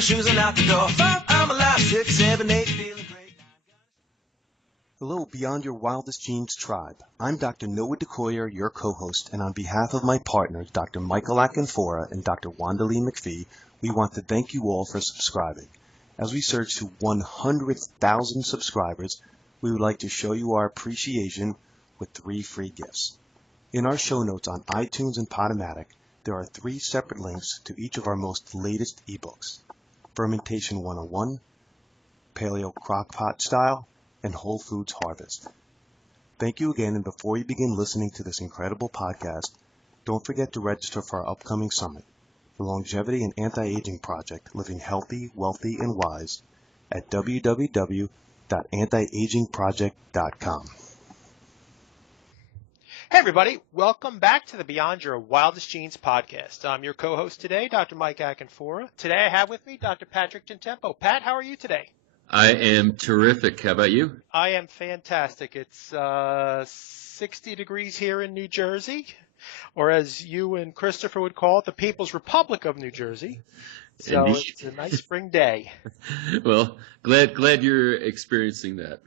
my shoes and out the door. 5, I'm alive. 6, 7, 8, feeling great. Hello, Beyond Your Wildest Dreams tribe. I'm Dr. Noah DeCoyer, your co-host, and on behalf of my partners, Dr. Michael Akinfora and Dr. Wanda Lee McPhee, we want to thank you all for subscribing. As we surge to 100,000 subscribers, we would like to show you our appreciation with 3 free gifts. In our show notes on iTunes and Podomatic, there are 3 separate links to each of our most latest ebooks: Fermentation 101, Paleo Crockpot Style, and Whole Foods Harvest. Thank you again, and before you begin listening to this incredible podcast, don't forget to register for our upcoming summit, the Longevity and Anti-Aging Project, Living Healthy, Wealthy, and Wise, at www.antiagingproject.com. Hey everybody, welcome back to the Beyond Your Wildest Genes podcast. I'm your co-host today, Dr. Mike Akinfora. Today I have with me Dr. Patrick Gentempo. Pat, how are you today? I am terrific. How about you? I am fantastic. It's 60 degrees here in New Jersey, or as you and Christopher would call it, the People's Republic of New Jersey. So Indeed. It's a nice spring day. Well, glad you're experiencing that.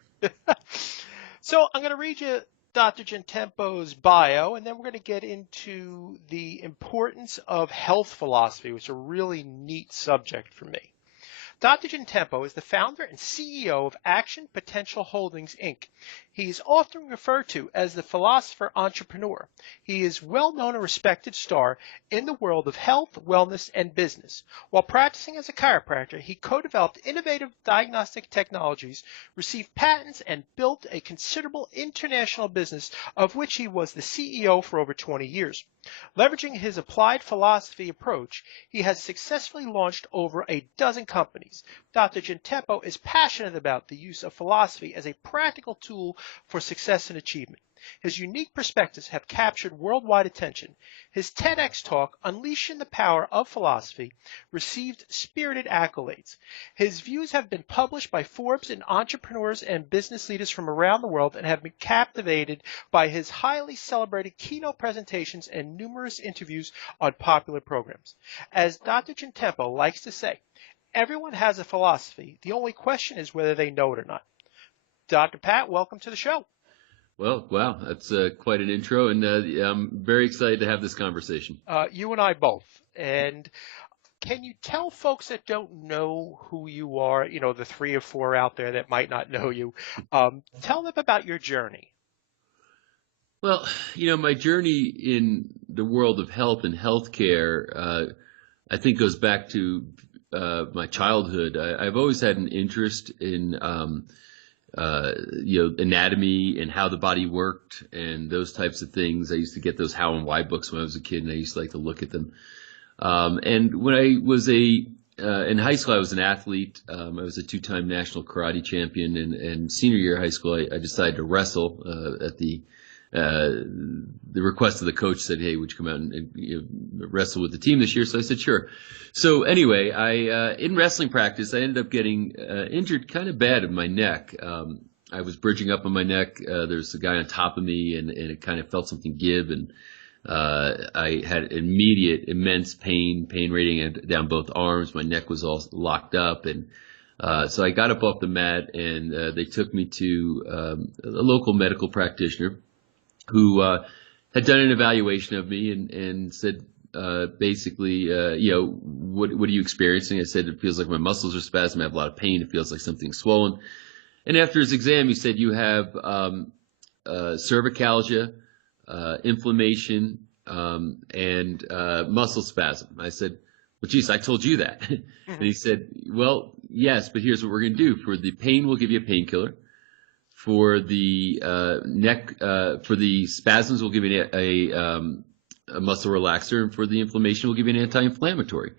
So I'm going to read you Dr. Gentempo's bio, and then we're going to get into the importance of health philosophy, which is a really neat subject for me. Dr. Gentempo is the founder and CEO of Action Potential Holdings, Inc. He is often referred to as the philosopher entrepreneur. He is well-known and respected star in the world of health, wellness, and business. While practicing as a chiropractor, he co-developed innovative diagnostic technologies, received patents, and built a considerable international business of which he was the CEO for over 20 years. Leveraging his applied philosophy approach, he has successfully launched over a dozen companies. Dr. Gentempo is passionate about the use of philosophy as a practical tool for success and achievement. His unique perspectives have captured worldwide attention. His TEDx talk, Unleashing the Power of Philosophy, received spirited accolades. His views have been published by Forbes and entrepreneurs and business leaders from around the world and have been captivated by his highly celebrated keynote presentations and numerous interviews on popular programs. As Dr. Gentempo likes to say, everyone has a philosophy. The only question is whether they know it or not. Dr. Pat, welcome to the show. Well, wow, that's quite an intro, and I'm very excited to have this conversation. You and I both. And can you tell folks that don't know who you are, the 3 or 4 out there that might not know you, tell them about your journey. Well, my journey in the world of health and healthcare, I think goes back to my childhood. I've always had an interest in anatomy and how the body worked and those types of things. I used to get those How and Why books when I was a kid, and I used to like to look at them. And when I was in high school, I was an athlete. I was a 2-time national karate champion, and senior year of high school, I decided to wrestle at the request of the coach. Said, "Hey, would you come out and wrestle with the team this year?" So I said, "Sure." So anyway, in wrestling practice, I ended up getting injured kind of bad in my neck. I was bridging up on my neck. There's a guy on top of me, and it kind of felt something give, and I had immediate, immense pain rating down both arms. My neck was all locked up, and so I got up off the mat, and they took me to a local medical practitioner who had done an evaluation of me and said, basically, what are you experiencing? I said, it feels like my muscles are spasming. I have a lot of pain. It feels like something's swollen. And after his exam, he said, you have cervicalgia, inflammation, and muscle spasm. I said, well, geez, I told you that. And he said, well, yes, but here's what we're going to do. For the pain, we'll give you a painkiller. For the neck, for the spasms, we'll give you a muscle relaxer, and for the inflammation, we'll give you an anti-inflammatory.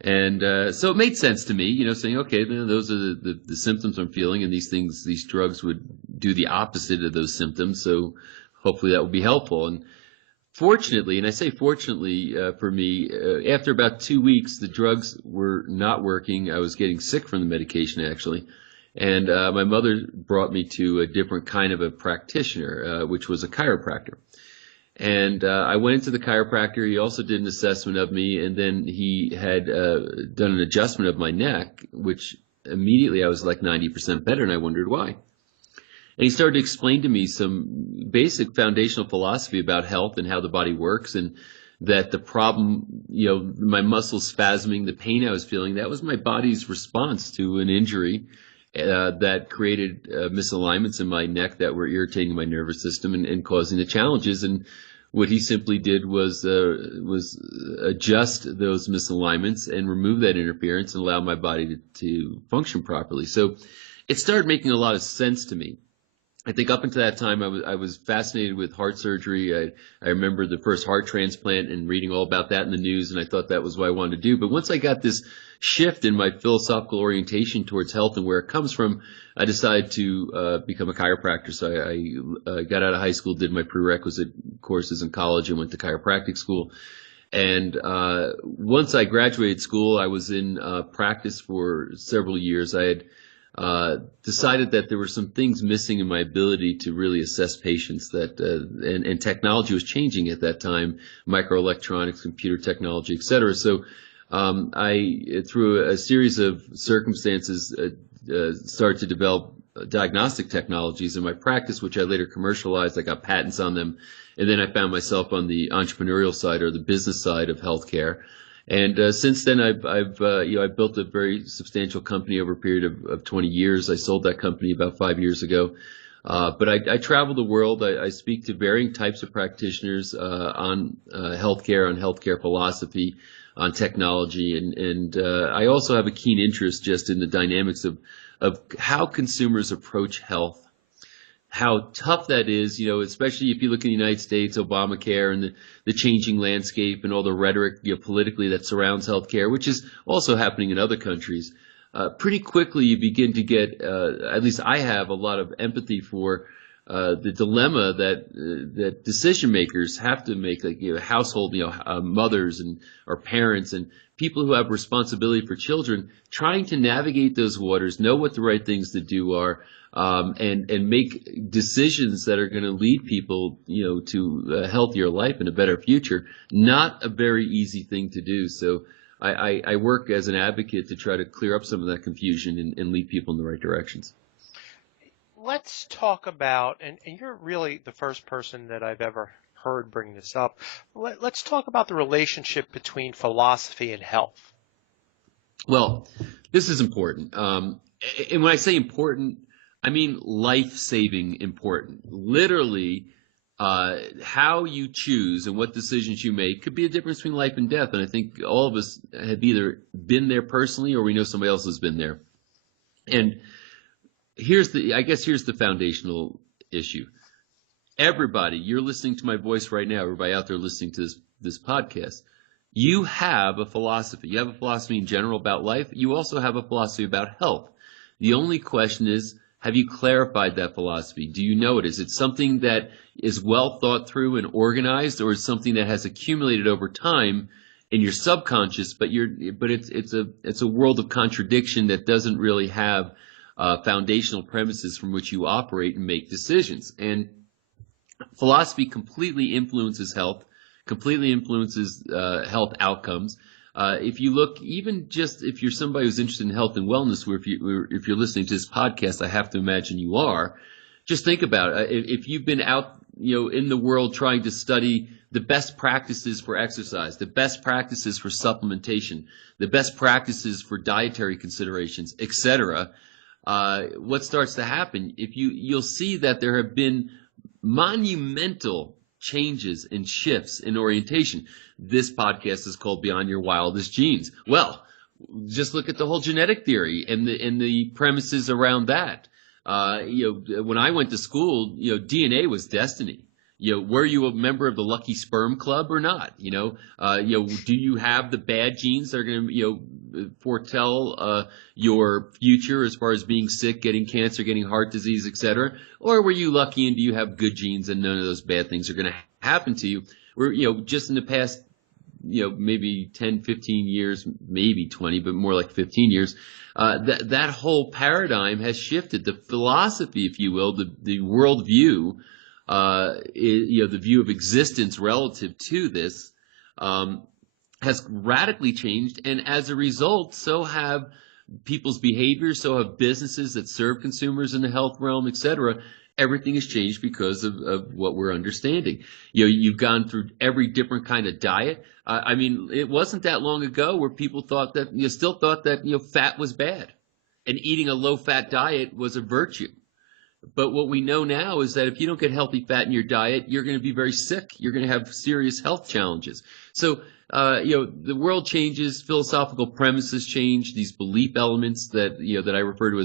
And so it made sense to me, saying, okay, those are the symptoms I'm feeling, and these drugs would do the opposite of those symptoms. So hopefully that will be helpful. And fortunately, and I say fortunately for me, after about 2 weeks, the drugs were not working. I was getting sick from the medication, actually. And my mother brought me to a different kind of a practitioner, which was a chiropractor. And I went into the chiropractor. He also did an assessment of me, and then he had done an adjustment of my neck, which immediately I was like 90% better, and I wondered why. And he started to explain to me some basic foundational philosophy about health and how the body works, and that the problem, my muscles spasming, the pain I was feeling, that was my body's response to an injury that created misalignments in my neck that were irritating my nervous system and causing the challenges. And what he simply did was adjust those misalignments and remove that interference and allow my body to function properly. So it started making a lot of sense to me. I think up until that time, I was fascinated with heart surgery. I remember the first heart transplant and reading all about that in the news, and I thought that was what I wanted to do. But once I got this shift in my philosophical orientation towards health and where it comes from, I decided to become a chiropractor. So I got out of high school, did my prerequisite courses in college, and went to chiropractic school. And once I graduated school, I was in practice for several years. I had decided that there were some things missing in my ability to really assess patients, that and technology was changing at that time, microelectronics, computer technology, et cetera. So I, through a series of circumstances, started to develop diagnostic technologies in my practice, which I later commercialized. I got patents on them. And then I found myself on the entrepreneurial side, or the business side of healthcare. And since then, I've built a very substantial company over a period of 20 years. I sold that company about 5 years ago. But I travel the world. I speak to varying types of practitioners on healthcare philosophy, on technology, and I also have a keen interest just in the dynamics of how consumers approach health, how tough that is, especially if you look in the United States, Obamacare and the changing landscape and all the rhetoric politically that surrounds healthcare, which is also happening in other countries. Pretty quickly you begin to get, at least I have, a lot of empathy for the dilemma that decision makers have to make, like household, mothers and or parents and people who have responsibility for children, trying to navigate those waters, know what the right things to do are, and make decisions that are going to lead people, to a healthier life and a better future. Not a very easy thing to do. So I work as an advocate to try to clear up some of that confusion and lead people in the right directions. Let's talk about, and you're really the first person that I've ever heard bring this up. Let's talk about the relationship between philosophy and health. Well, this is important. And when I say important, I mean life-saving important. Literally, how you choose and what decisions you make could be a difference between life and death. And I think all of us have either been there personally or we know somebody else has been there. And here's the foundational issue. Everybody, you're listening to my voice right now, everybody out there listening to this podcast, you have a philosophy. You have a philosophy in general about life. You also have a philosophy about health. The only question is, have you clarified that philosophy? Do you know it? Is it something that is well thought through and organized, or is something that has accumulated over time in your subconscious, but it's a world of contradiction that doesn't really have foundational premises from which you operate and make decisions? And philosophy completely influences health, completely influences health outcomes. If you look, even just if you're somebody who's interested in health and wellness, or if you're listening to this podcast, I have to imagine you are. Just think about it. If you've been out, in the world trying to study the best practices for exercise, the best practices for supplementation, the best practices for dietary considerations, etc., what starts to happen? You'll see that there have been monumental changes and shifts in orientation. This podcast is called Beyond Your Wildest Genes. Well, just look at the whole genetic theory and the premises around that. When I went to school, DNA was destiny. Were you a member of the Lucky Sperm Club or not? Do you have the bad genes that are going to, foretell your future as far as being sick, getting cancer, getting heart disease, etc.? Or were you lucky and do you have good genes and none of those bad things are going to happen to you? We're, just in the past, maybe 10, 15 years, maybe 20, but more like 15 years, that whole paradigm has shifted. The philosophy, if you will, the worldview the view of existence relative to this has radically changed, and as a result, so have people's behaviors, so have businesses that serve consumers in the health realm, et cetera. Everything has changed because of what we're understanding. You've gone through every different kind of diet. I mean, it wasn't that long ago where people thought that, still thought that, fat was bad, and eating a low-fat diet was a virtue. But what we know now is that if you don't get healthy fat in your diet, you're going to be very sick. You're going to have serious health challenges. So, the world changes, philosophical premises change, these belief elements that, that I refer to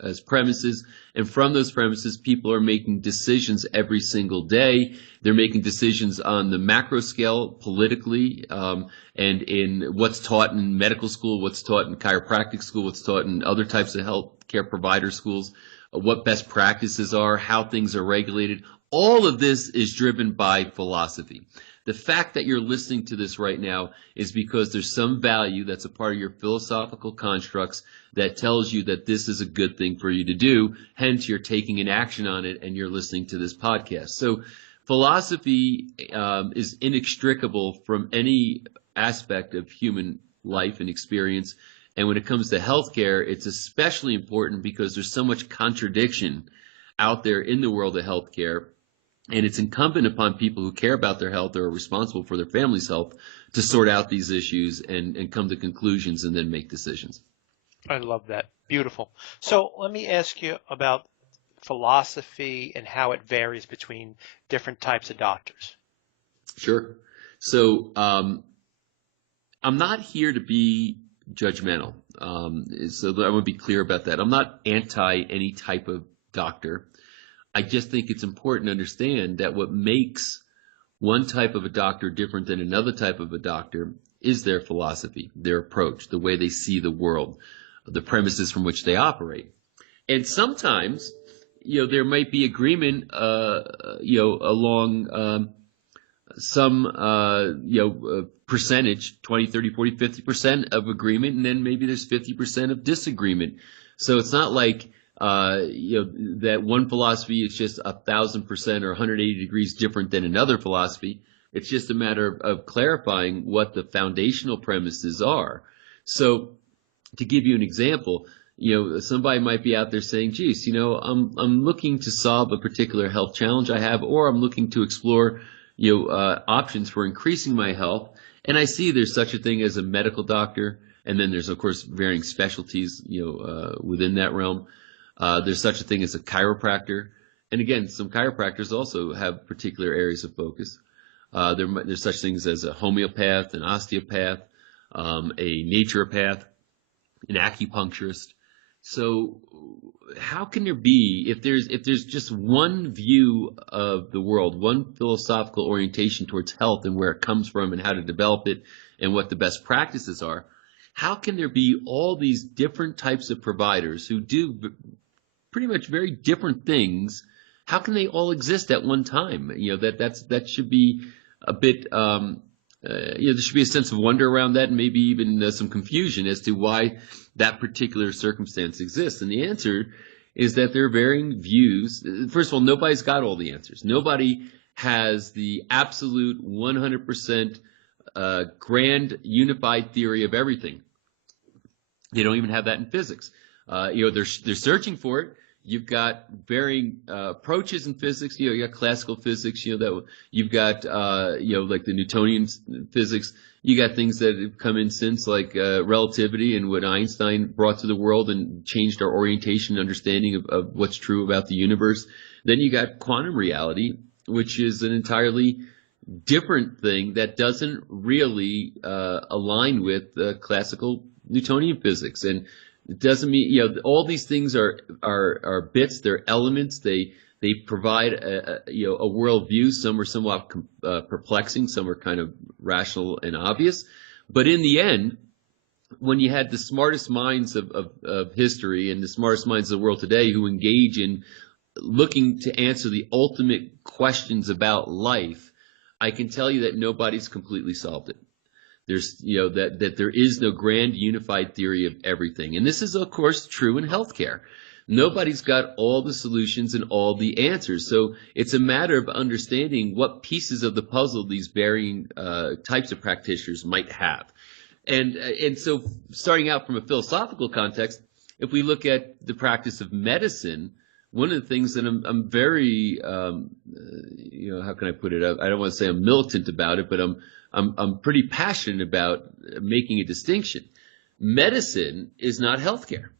as premises. And from those premises, people are making decisions every single day. They're making decisions on the macro scale politically, and in what's taught in medical school, what's taught in chiropractic school, what's taught in other types of health care provider schools, what best practices are, how things are regulated. All of this is driven by philosophy. The fact that you're listening to this right now is because there's some value that's a part of your philosophical constructs that tells you that this is a good thing for you to do. Hence, you're taking an action on it and you're listening to this podcast. So philosophy is inextricable from any aspect of human life and experience. And when it comes to healthcare, it's especially important because there's so much contradiction out there in the world of healthcare. And it's incumbent upon people who care about their health or are responsible for their family's health to sort out these issues and come to conclusions and then make decisions. I love that. Beautiful. So let me ask you about philosophy and how it varies between different types of doctors. Sure. So I'm not here to be judgmental. So I want to be clear about that. I'm not anti any type of doctor. I just think it's important to understand that what makes one type of a doctor different than another type of a doctor is their philosophy, their approach, the way they see the world, the premises from which they operate. And sometimes, there might be agreement, along some, percentage, 20, 30, 40, 50% of agreement, and then maybe there's 50% of disagreement. So it's not like, that one philosophy is just 1,000% or 180 degrees different than another philosophy. It's just a matter of clarifying what the foundational premises are. So to give you an example, somebody might be out there saying, geez, I'm looking to solve a particular health challenge I have, or I'm looking to explore, options for increasing my health. And I see there's such a thing as a medical doctor. And then there's, of course, varying specialties, within that realm. There's such a thing as a chiropractor. And again, some chiropractors also have particular areas of focus. There's such things as a homeopath, an osteopath, a naturopath, an acupuncturist. So how can there be, if there's just one view of the world, one philosophical orientation towards health and where it comes from and how to develop it and what the best practices are, how can there be all these different types of providers who do pretty much very different things? How can they all exist at one time? That should be a bit, there should be a sense of wonder around that, and maybe even some confusion as to why that particular circumstance exists. And the answer is that there are varying views. First of all, nobody's got all the answers. Nobody has the absolute 100% grand unified theory of everything. They don't even have that in physics. They're searching for it. You've got varying approaches in physics. You got classical physics. That you've got like the Newtonian physics. You got things that have come in since, like relativity and what Einstein brought to the world and changed our orientation and understanding of what's true about the universe. Then you got quantum reality, which is an entirely different thing that doesn't really align with classical Newtonian physics. And it doesn't mean, all these things are bits, they're elements, they provide a worldview. Some are somewhat perplexing, some are kind of rational and obvious. But in the end, when you had the smartest minds of history and the smartest minds of the world today who engage in looking to answer the ultimate questions about life, I can tell you that nobody's completely solved it. There's, that there is no grand unified theory of everything. And this is, of course, true in healthcare. Nobody's got all the solutions and all the answers. So it's a matter of understanding what pieces of the puzzle these varying types of practitioners might have. And so starting out from a philosophical context, if we look at the practice of medicine, one of the things that I'm very, how can I put it? I don't want to say I'm militant about it, but I'm pretty passionate about making a distinction. Medicine is not healthcare.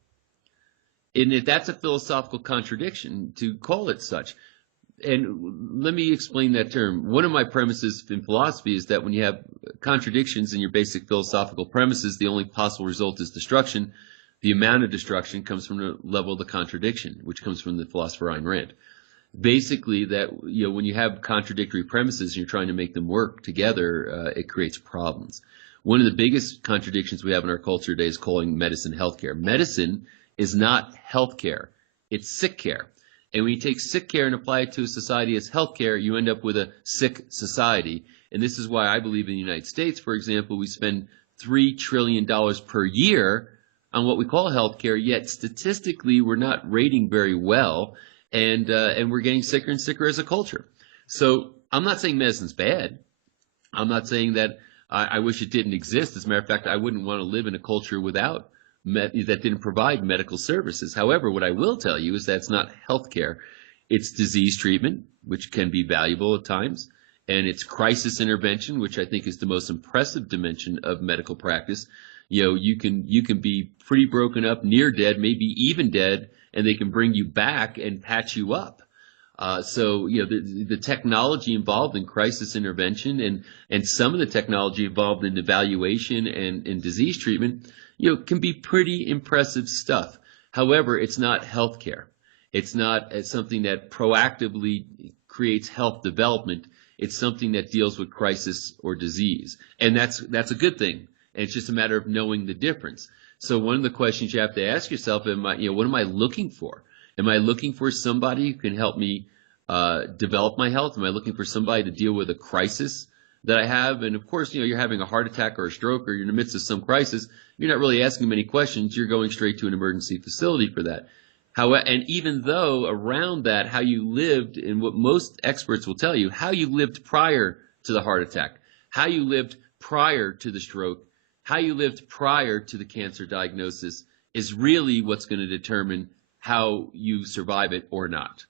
And that's a philosophical contradiction to call it such. And let me explain that term. One of my premises in philosophy is that when you have contradictions in your basic philosophical premises, the only possible result is destruction. The amount of destruction comes from the level of the contradiction, which comes from the philosopher Ayn Rand. Basically, that when you have contradictory premises and you're trying to make them work together, it creates problems. One of the biggest contradictions we have in our culture today is calling medicine healthcare. Medicine is not healthcare; it's sick care. And when you take sick care and apply it to a society as healthcare, you end up with a sick society. And this is why I believe in the United States, for example, we spend $3 trillion per year on what we call healthcare, yet statistically we're not rating very well, and we're getting sicker and sicker as a culture. So I'm not saying medicine's bad. I'm not saying that I wish it didn't exist. As a matter of fact, I wouldn't want to live in a culture without that didn't provide medical services. However, what I will tell you is that it's not healthcare. It's disease treatment, which can be valuable at times, and it's crisis intervention, which I think is the most impressive dimension of medical practice. You can be pretty broken up, near dead, maybe even dead, and they can bring you back and patch you up. So the technology involved in crisis intervention and some of the technology involved in evaluation and in disease treatment, can be pretty impressive stuff. However, it's not healthcare. It's not something that proactively creates health development. It's something that deals with crisis or disease, and that's a good thing. And it's just a matter of knowing the difference. So one of the questions you have to ask yourself, what am I looking for? Am I looking for somebody who can help me develop my health? Am I looking for somebody to deal with a crisis that I have? And of course, you're having a heart attack or a stroke, or you're in the midst of some crisis. You're not really asking many questions. You're going straight to an emergency facility for that. And even though around that, how you lived, and what most experts will tell you, how you lived prior to the heart attack, how you lived prior to the stroke, how you lived prior to the cancer diagnosis is really what's going to determine how you survive it or not.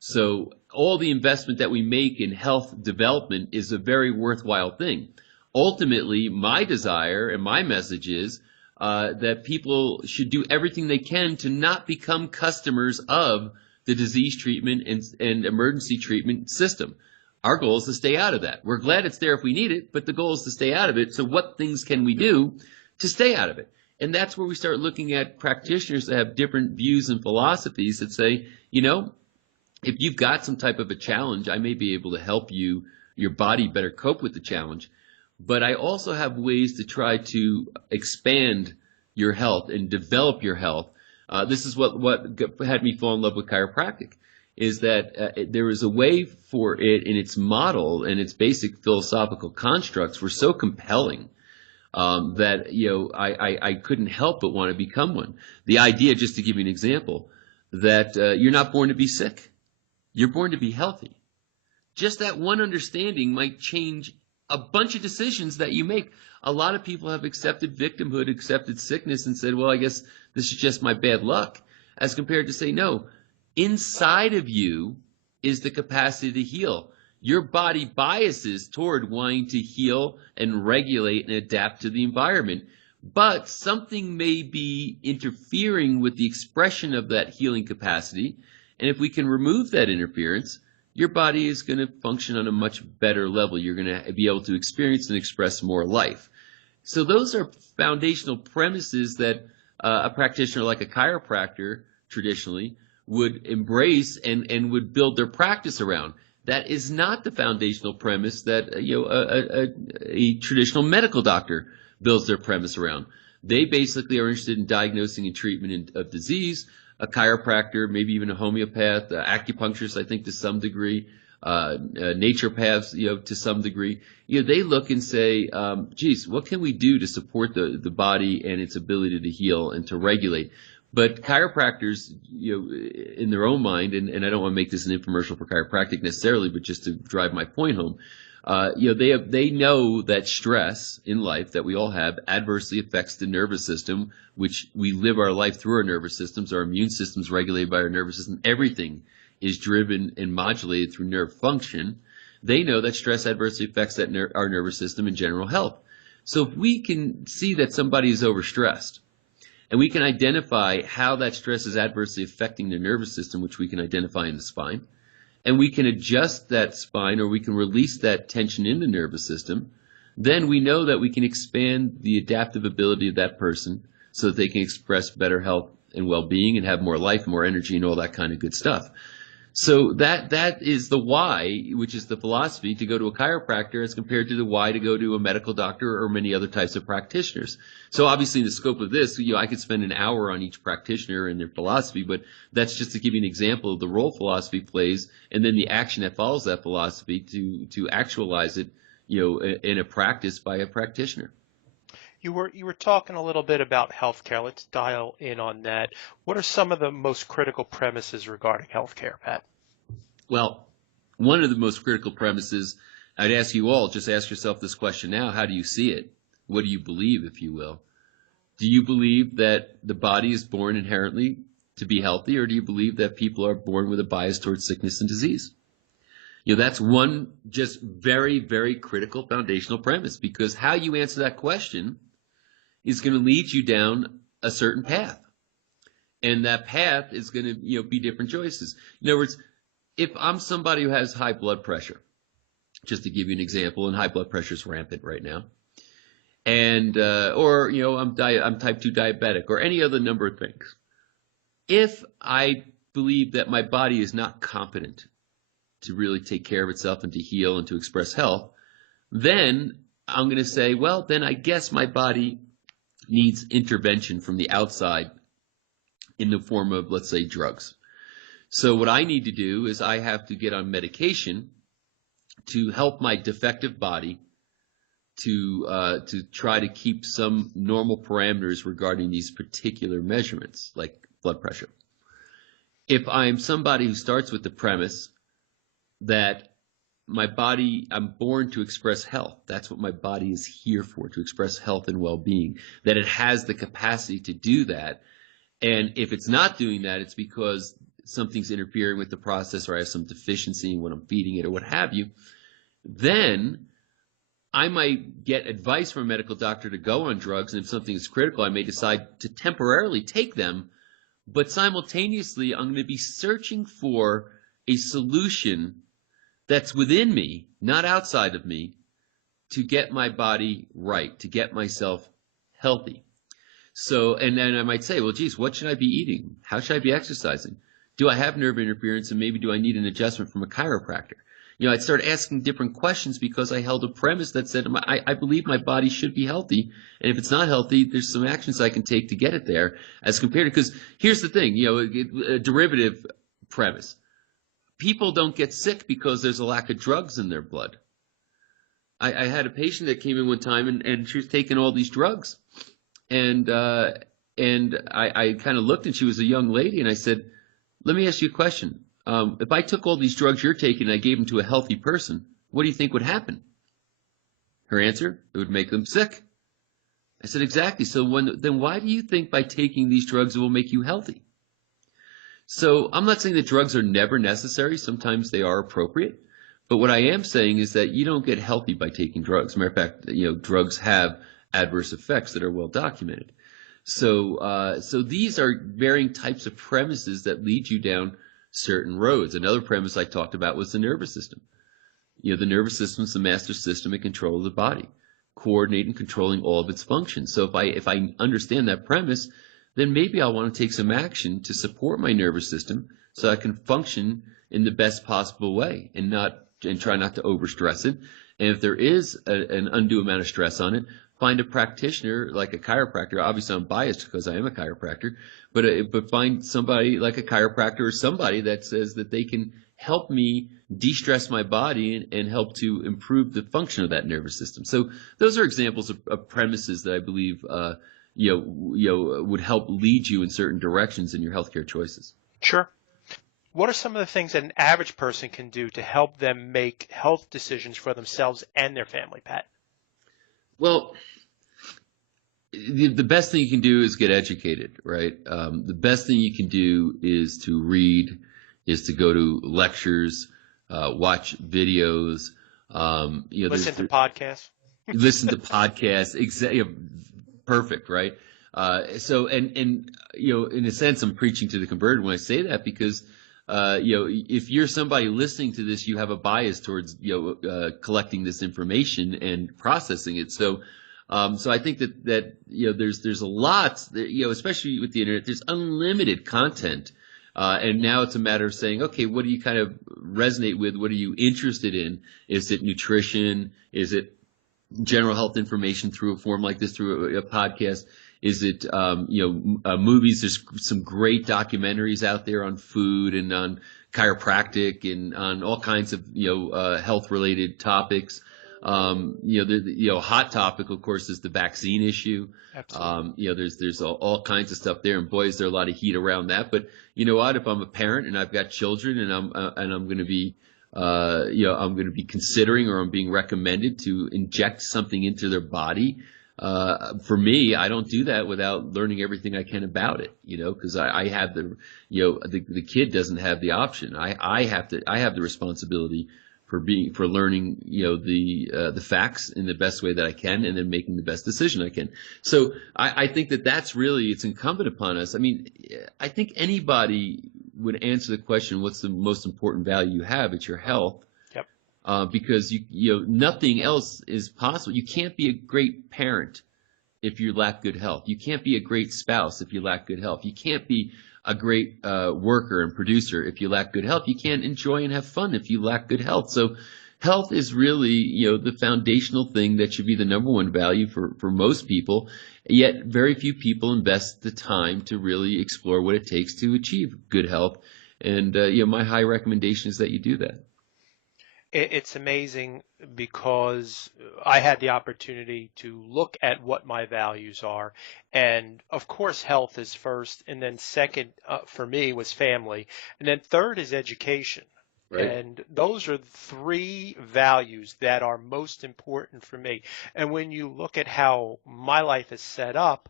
So all the investment that we make in health development is a very worthwhile thing. Ultimately, my desire and my message is that people should do everything they can to not become customers of the disease treatment and emergency treatment system. Our goal is to stay out of that. We're glad it's there if we need it, but the goal is to stay out of it. So what things can we do to stay out of it? And that's where we start looking at practitioners that have different views and philosophies that say, if you've got some type of a challenge, I may be able to help your body better cope with the challenge. But I also have ways to try to expand your health and develop your health. This is what had me fall in love with chiropractic, is that there is a way for it in its model and its basic philosophical constructs were so compelling that I couldn't help but want to become one. The idea, just to give you an example, that you're not born to be sick. You're born to be healthy. Just that one understanding might change a bunch of decisions that you make. A lot of people have accepted victimhood, accepted sickness, and said, well, I guess this is just my bad luck, as compared to say, no, inside of you is the capacity to heal. Your body biases toward wanting to heal and regulate and adapt to the environment. But something may be interfering with the expression of that healing capacity. And if we can remove that interference, your body is going to function on a much better level. You're going to be able to experience and express more life. So those are foundational premises that a practitioner like a chiropractor traditionally would embrace and would build their practice around. That is not the foundational premise that a traditional medical doctor builds their premise around. They basically are interested in diagnosing and treatment of disease. A chiropractor, maybe even a homeopath, acupuncturist, I think to some degree, naturopaths, to some degree, they look and say, geez, what can we do to support the body and its ability to heal and to regulate? But chiropractors, in their own mind, and I don't want to make this an infomercial for chiropractic necessarily, but just to drive my point home, they know that stress in life that we all have adversely affects the nervous system, which we live our life through our nervous systems. Our immune system is regulated by our nervous system. Everything is driven and modulated through nerve function. They know that stress adversely affects our nervous system and general health. So if we can see that somebody is overstressed, and we can identify how that stress is adversely affecting the nervous system, which we can identify in the spine, and we can adjust that spine or we can release that tension in the nervous system, then we know that we can expand the adaptive ability of that person so that they can express better health and well-being and have more life, more energy, and all that kind of good stuff. So that is the why, which is the philosophy to go to a chiropractor as compared to the why to go to a medical doctor or many other types of practitioners. So obviously in the scope of this, I could spend an hour on each practitioner and their philosophy, but that's just to give you an example of the role philosophy plays and then the action that follows that philosophy to actualize it, in a practice by a practitioner. You were talking a little bit about healthcare. Let's dial in on that. What are some of the most critical premises regarding healthcare, Pat? Well, one of the most critical premises, I'd ask you all, just ask yourself this question now. How do you see it? What do you believe, if you will? Do you believe that the body is born inherently to be healthy, or do you believe that people are born with a bias towards sickness and disease? That's one just very, very critical foundational premise, because how you answer that question is going to lead you down a certain path. And that path is going to, be different choices. In other words, if I'm somebody who has high blood pressure, just to give you an example, and high blood pressure is rampant right now, and or I'm type 2 diabetic, or any other number of things. If I believe that my body is not competent to really take care of itself and to heal and to express health, then I'm going to say, well, then I guess my body needs intervention from the outside in the form of, let's say, drugs. So what I need to do is I have to get on medication to help my defective body to try to keep some normal parameters regarding these particular measurements, like blood pressure. If I'm somebody who starts with the premise that my body, I'm born to express health. That's what my body is here for, to express health and well-being, that it has the capacity to do that. And if it's not doing that, it's because something's interfering with the process, or I have some deficiency in what I'm feeding it, or what have you. Then I might get advice from a medical doctor to go on drugs, and if something is critical, I may decide to temporarily take them. But simultaneously, I'm going to be searching for a solution that's within me, not outside of me, to get my body right, to get myself healthy. So, and then I might say, well, geez, what should I be eating? How should I be exercising? Do I have nerve interference, and maybe do I need an adjustment from a chiropractor? I'd start asking different questions because I held a premise that said, I believe my body should be healthy, and if it's not healthy, there's some actions I can take to get it there, as compared to, because here's the thing, a derivative premise. People don't get sick because there's a lack of drugs in their blood. I had a patient that came in one time, and she was taking all these drugs. And I kind of looked, and she was a young lady, and I said, let me ask you a question. If I took all these drugs you're taking and I gave them to a healthy person, what do you think would happen? Her answer, it would make them sick. I said, exactly. So then why do you think by taking these drugs it will make you healthy? So I'm not saying that drugs are never necessary. Sometimes they are appropriate. But what I am saying is that you don't get healthy by taking drugs. As a matter of fact, drugs have adverse effects that are well documented. So these are varying types of premises that lead you down certain roads. Another premise I talked about was the nervous system. The nervous system is the master system in control of the body, coordinating, controlling all of its functions. So if I understand that premise, then maybe I'll want to take some action to support my nervous system so I can function in the best possible way and try not to overstress it. And if there is an undue amount of stress on it, find a practitioner like a chiropractor. Obviously, I'm biased because I am a chiropractor, but find somebody like a chiropractor or somebody that says that they can help me de-stress my body and help to improve the function of that nervous system. So those are examples of premises that I believe would help lead you in certain directions in your healthcare choices. Sure. What are some of the things that an average person can do to help them make health decisions for themselves and their family, Pat? Well, the best thing you can do is get educated, right? The best thing you can do is to read, is to go to lectures, watch videos. Listen to podcasts. Listen to podcasts. Exactly. Perfect, right? So, in a sense, I'm preaching to the converted when I say that, because if you're somebody listening to this, you have a bias towards collecting this information and processing it. So I think that there's a lot, especially with the internet, there's unlimited content. And now it's a matter of saying, okay, what do you kind of resonate with? What are you interested in? Is it nutrition? Is it general health information through a form like this, through a podcast? Is it, movies? There's some great documentaries out there on food and on chiropractic and on all kinds of, health related topics. Hot topic, of course, is the vaccine issue. Absolutely. There's all kinds of stuff there, and boy, is there a lot of heat around that. But you know what? If I'm a parent and I've got children, and I'm going to be, I'm going to be considering, or I'm being recommended to inject something into their body. For me, I don't do that without learning everything I can about it, because I have the kid doesn't have the option. I have the responsibility for learning, the facts in the best way that I can, and then making the best decision I can. So I think that's really, it's incumbent upon us. I mean, I think anybody would answer the question, what's the most important value you have? It's your health. Because nothing else is possible. You can't be a great parent if you lack good health. You can't be a great spouse if you lack good health. You can't be a great worker and producer if you lack good health. You can't enjoy and have fun if you lack good health. So health is really, the foundational thing that should be the number one value for most people. Yet very few people invest the time to really explore what it takes to achieve good health. And my high recommendation is that you do that. It's amazing, because I had the opportunity to look at what my values are. And of course, health is first. And then second, for me, was family. And then third is education. Right. And those are three values that are most important for me. And when you look at how my life is set up,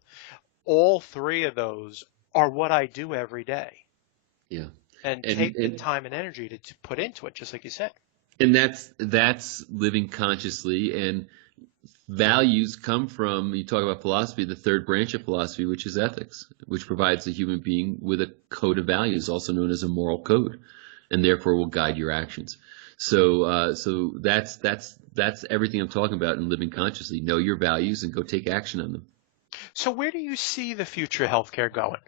all three of those are what I do every day. Yeah. And take the time and energy to put into it, just like you said. And that's living consciously, and values come from, you talk about philosophy, the third branch of philosophy, which is ethics, which provides the human being with a code of values, also known as a moral code, and therefore will guide your actions. So that's everything I'm talking about in living consciously. Know your values and go take action on them. So where do you see the future of healthcare going?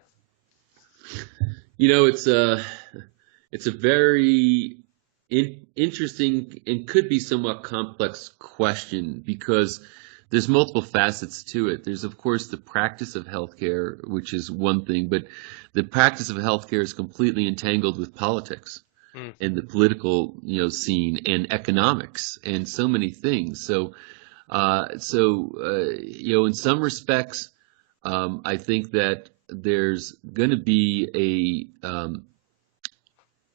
It's a very interesting and could be somewhat complex question, because there's multiple facets to it. There's, of course, the practice of healthcare, which is one thing, but the practice of healthcare is completely entangled with politics and the political, scene, and economics, and so many things. So, in some respects, I think that there's going to be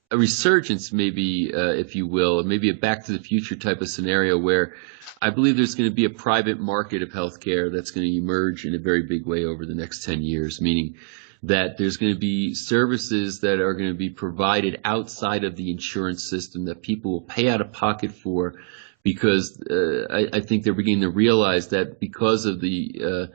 a resurgence, maybe, if you will, maybe a Back to the Future type of scenario, where I believe there's going to be a private market of healthcare that's going to emerge in a very big way over the next 10 years, meaning that there's going to be services that are going to be provided outside of the insurance system that people will pay out of pocket for, because I think they're beginning to realize that because of the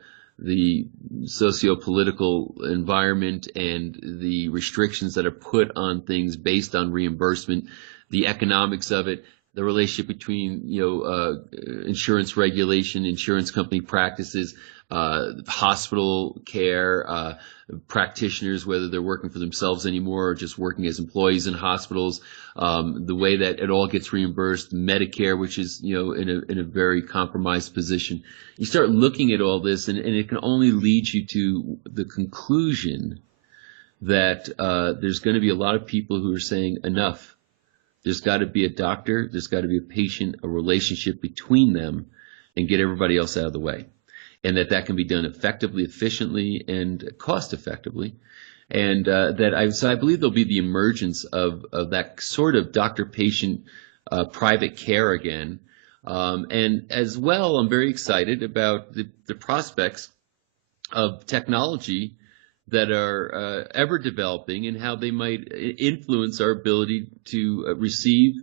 socio-political environment and the restrictions that are put on things based on reimbursement, the economics of it, the relationship between insurance regulation, insurance company practices, hospital care, practitioners, whether they're working for themselves anymore or just working as employees in hospitals, the way that it all gets reimbursed, Medicare, which is in a very compromised position. You start looking at all this, and it can only lead you to the conclusion that there's going to be a lot of people who are saying enough. There's got to be a doctor, there's got to be a patient, a relationship between them, and get everybody else out of the way. and that can be done effectively, efficiently, and cost effectively. And so I believe there'll be the emergence of that sort of doctor-patient private care again. And as well, I'm very excited about the prospects of technology that are ever developing and how they might influence our ability to receive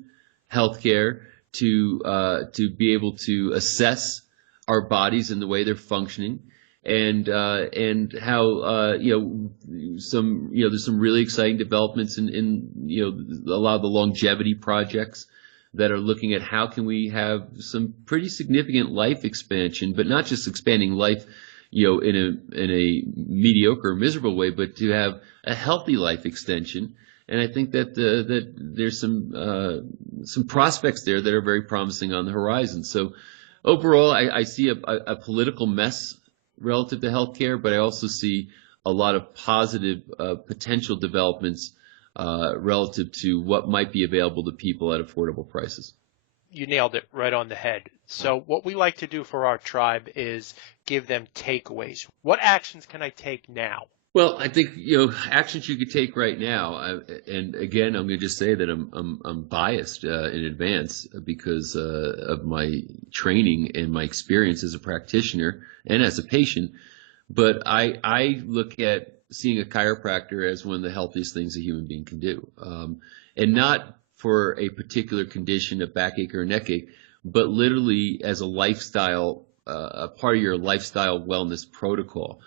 healthcare, to be able to assess our bodies and the way they're functioning, and how there's some really exciting developments in a lot of the longevity projects that are looking at how can we have some pretty significant life expansion, but not just expanding life in a mediocre or miserable way, but to have a healthy life extension. And I think that there's some prospects there that are very promising on the horizon. So overall, I see a political mess relative to healthcare, but I also see a lot of positive potential developments relative to what might be available to people at affordable prices. You nailed it right on the head. So what we like to do for our tribe is give them takeaways. What actions can I take now? Well, I think actions you could take right now, and again, I'm going to just say that I'm biased in advance because of my training and my experience as a practitioner and as a patient. But I look at seeing a chiropractor as one of the healthiest things a human being can do, and not for a particular condition, a backache or a neck ache, but literally as a lifestyle, a part of your lifestyle wellness protocol.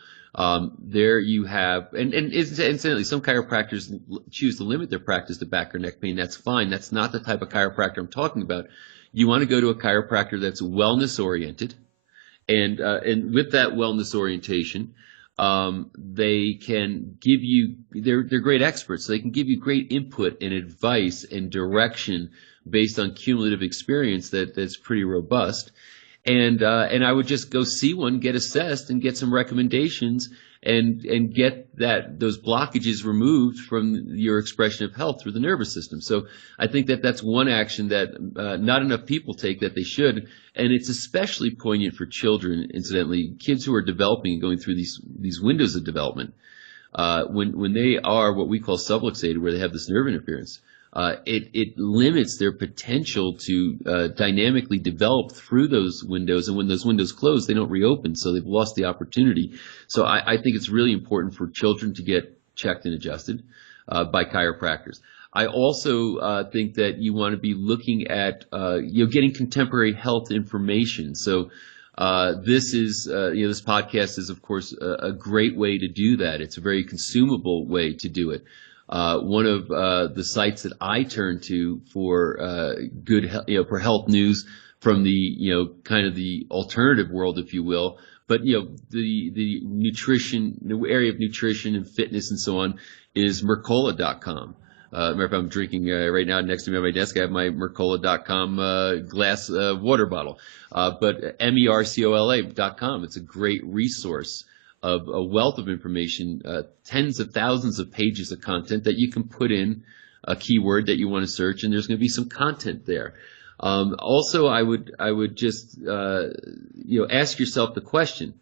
There you have, and incidentally, some chiropractors choose to limit their practice to back or neck pain. That's fine. That's not the type of chiropractor I'm talking about. You want to go to a chiropractor that's wellness oriented, and with that wellness orientation, they can give you, they're great experts. So they can give you great input and advice and direction based on cumulative experience that's pretty robust. And I would just go see one, get assessed, and get some recommendations, and get those blockages removed from your expression of health through the nervous system. So I think that's one action that not enough people take that they should, and it's especially poignant for children. Incidentally, kids who are developing and going through these windows of development, when they are what we call subluxated, where they have this nerve interference. It limits their potential to dynamically develop through those windows, and when those windows close, they don't reopen, so they've lost the opportunity. So I think it's really important for children to get checked and adjusted by chiropractors. I also think that you want to be looking at getting contemporary health information. So this podcast is, of course, a great way to do that. It's a very consumable way to do it. One of the sites that I turn to for for health news from the kind of the alternative world, if you will, but the nutrition, the area of nutrition and fitness and so on, is Mercola.com. Matter of fact, I'm drinking right now next to me on my desk. I have my Mercola.com glass water bottle, but Mercola.com. It's a great resource of a wealth of information, tens of thousands of pages of content that you can put in a keyword that you want to search, and there's going to be some content there. Also, I would just ask yourself the question: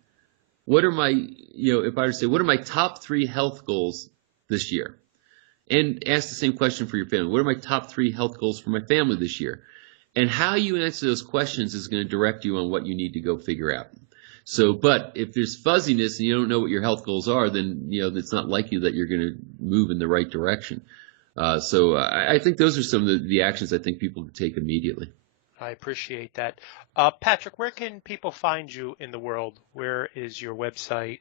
what are my if I were to say, what are my top 3 health goals this year? And ask the same question for your family. What are my top 3 health goals for my family this year? And how you answer those questions is going to direct you on what you need to go figure out. So, but if there's fuzziness and you don't know what your health goals are, then it's not likely that you're going to move in the right direction. So I think those are some of the actions I think people can take immediately. I appreciate that. Patrick, where can people find you in the world? Where is your website?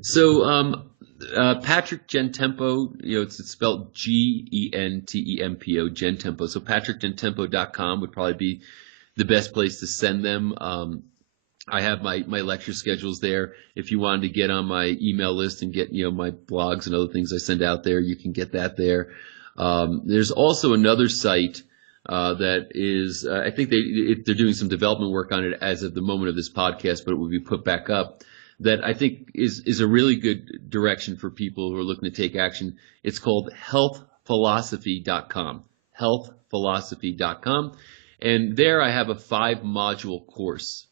So Patrick Gentempo, it's spelled Gentempo, Gentempo. So patrickgentempo.com would probably be the best place to send them. I have my lecture schedules there. If you wanted to get on my email list and get my blogs and other things I send out there, you can get that there. There's also another site that is I think they're doing some development work on it as of the moment of this podcast, but it will be put back up. That I think is a really good direction for people who are looking to take action. It's called healthphilosophy.com. Healthphilosophy.com, and there I have a 5-module course.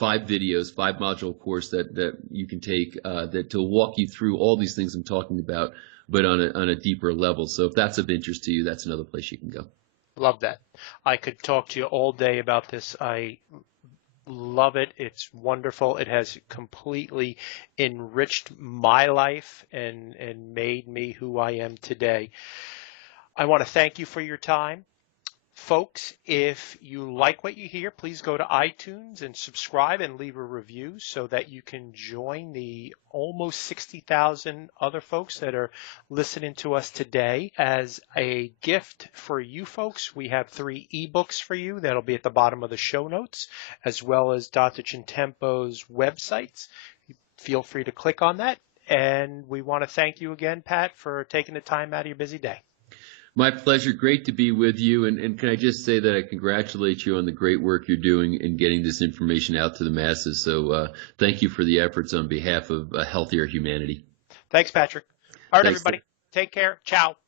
5 videos, 5-module course that you can take that to walk you through all these things I'm talking about, but on a deeper level. So if that's of interest to you, that's another place you can go. Love that. I could talk to you all day about this. I love it. It's wonderful. It has completely enriched my life and made me who I am today. I want to thank you for your time. Folks, if you like what you hear, please go to iTunes and subscribe and leave a review so that you can join the almost 60,000 other folks that are listening to us today. As a gift for you folks, we have 3 ebooks for you that'll be at the bottom of the show notes, as well as Dr. Gentempo's websites. Feel free to click on that. And we want to thank you again, Pat, for taking the time out of your busy day. My pleasure. Great to be with you. And can I just say that I congratulate you on the great work you're doing in getting this information out to the masses. So thank you for the efforts on behalf of a healthier humanity. Thanks, Patrick. All right, Thanks, everybody. Take care. Ciao.